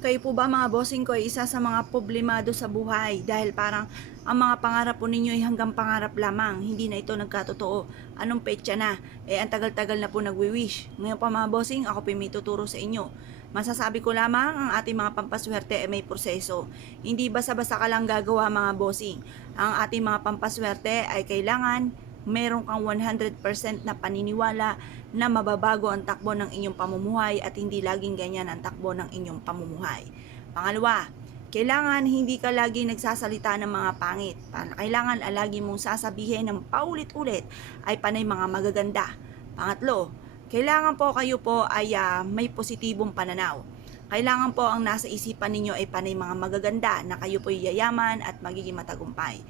Kayo po ba mga bossing ko ay isa sa mga problemado sa buhay dahil parang ang mga pangarap po ninyo ay hanggang pangarap lamang, hindi na ito nagkatotoo. Anong petsa na? Ang tagal-tagal na po nagwi-wish. Ngayon pa mga bossing, ako po may tuturo sa inyo. Masasabi ko lamang ang ating mga pampaswerte ay may proseso. Hindi basta-basta ka lang gagawa mga bossing. Ang ating mga pampaswerte ay kailangan meron kang 100% na paniniwala na mababago ang takbo ng inyong pamumuhay at hindi laging ganyan ang takbo ng inyong pamumuhay. Pangalawa, kailangan hindi ka lagi nagsasalita ng mga pangit. Kailangan lagi mong sasabihin ng paulit-ulit ay panay mga magaganda. Pangatlo, kailangan po kayo po ay may positibong pananaw. Kailangan po ang nasa isipan ninyo ay panay mga magaganda na kayo po yayaman at magiging matagumpay.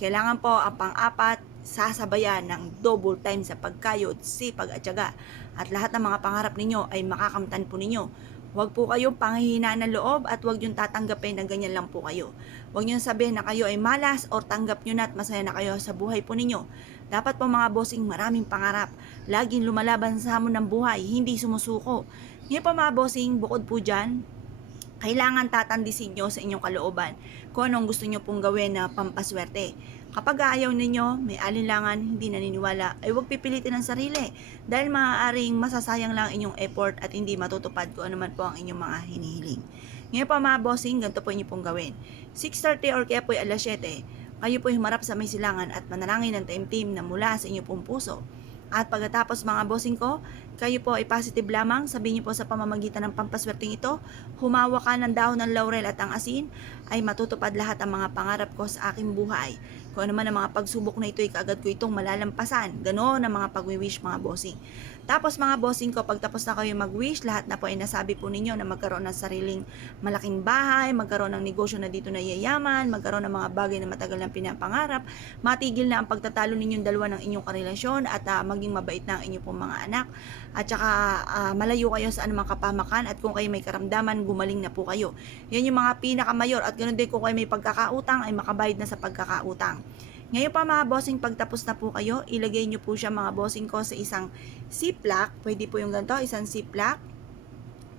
Kailangan po ang pang-apat, sasabayan ng double time sa pagkayod, sipag at tiyaga. At lahat ng mga pangarap ninyo ay makakamtan po ninyo. Huwag po kayong panghihinaan ng loob at huwag yung tatanggapin na ganyan lang po kayo. Huwag nyo sabihin na kayo ay malas o tanggap nyo na at masaya na kayo sa buhay po ninyo. Dapat po mga bossing maraming pangarap. Laging lumalaban sa hamon ng buhay, hindi sumusuko. Ngayon po mga bossing, bukod po dyan, kailangan tatandisin nyo sa inyong kalooban kung anong gusto nyo pong gawin na pampaswerte. Kapag ayaw ninyo, may alinlangan, hindi naniniwala, ay huwag pipilitin ang sarili dahil maaaring masasayang lang inyong effort at hindi matutupad kung ano man po ang inyong mga hinihiling. Ngayon pa mga bossing, ganito po inyo pong gawin. 6:30 or kaya po 7:00, kayo po humarap sa may silangan at manalangin ng taimtim na mula sa inyong pong puso. At pagkatapos mga bossing ko, kayo po ay positive lamang, sabihin niyo po sa pamamagitan ng pampaswerteng ito, humawa ka ng dahon ng laurel at ang asin, ay matutupad lahat ang mga pangarap ko sa aking buhay. Kung ano man ang mga pagsubok na ito, ay kaagad ko itong malalampasan. Ganoon ang mga pag-wish mga bossing. Tapos mga bossing ko, pagtapos na kayo mag-wish, lahat na po ay nasabi po ninyo na magkaroon ng sariling malaking bahay, magkaroon ng negosyo na dito na yayaman, magkaroon ng mga bagay na matagal ng pinapangarap, matigil na ang pagtatalo ninyong dalawa ng inyong karelasyon at maging mabait na ang inyong pong mga anak. At saka malayo kayo sa anumang kapamakan at kung kayo may karamdaman, gumaling na po kayo. Yan yung mga pinakamayor at ganoon din kung kayo may pagkakautang ay makabayad na sa pagkakautang. Ngayon pa mga bossing, pagtapos na po kayo, ilagay nyo po siya mga bossing ko sa isang ziplock. Pwede po yung ganito, isang ziplock.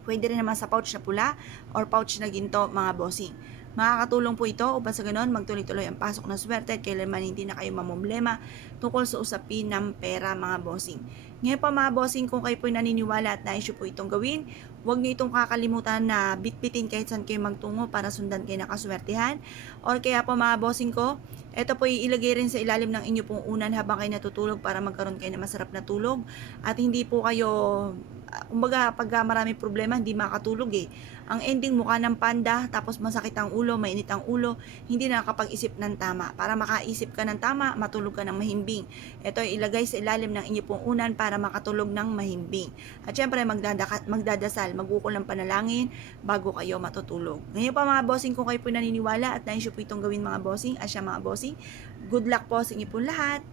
Pwede rin naman sa pouch na pula or pouch na ginto mga bossing. Makakatulong po ito upang sa ganoon magtuloy-tuloy ang pasok ng swerte at kailanman hindi na kayo mamumblema tungkol sa usapin ng pera mga bossing. Ngayon pa mga bossing, kung kayo po naniniwala at nais po itong gawin, huwag niyo itong kakalimutan na bitbitin kahit saan kayo magtungo para sundan kayo nakaswertihan. Or kaya po mga bossing ko, ito po ilagay rin sa ilalim ng inyo pong unan habang kayo natutulog para magkaroon kayo ng masarap na tulog at hindi po kayo kumbaga pag maraming problema hindi makatulog eh. Ang ending mukha ng panda tapos masakit ang ulo, mainit ang ulo, hindi na nakapag-isip ng tama. Para makaisip ka ng tama, matulog ka ng mahimbing. Ito ay ilagay sa ilalim ng inyong pong unan para makatulog ng mahimbing. At syempre magdadasal, magukol ng panalangin bago kayo matutulog. Ngayon pa mga bossing, kung kayo po naniniwala at nais po itong gawin mga bossing, asya mga bossing, good luck po sa inyo po lahat.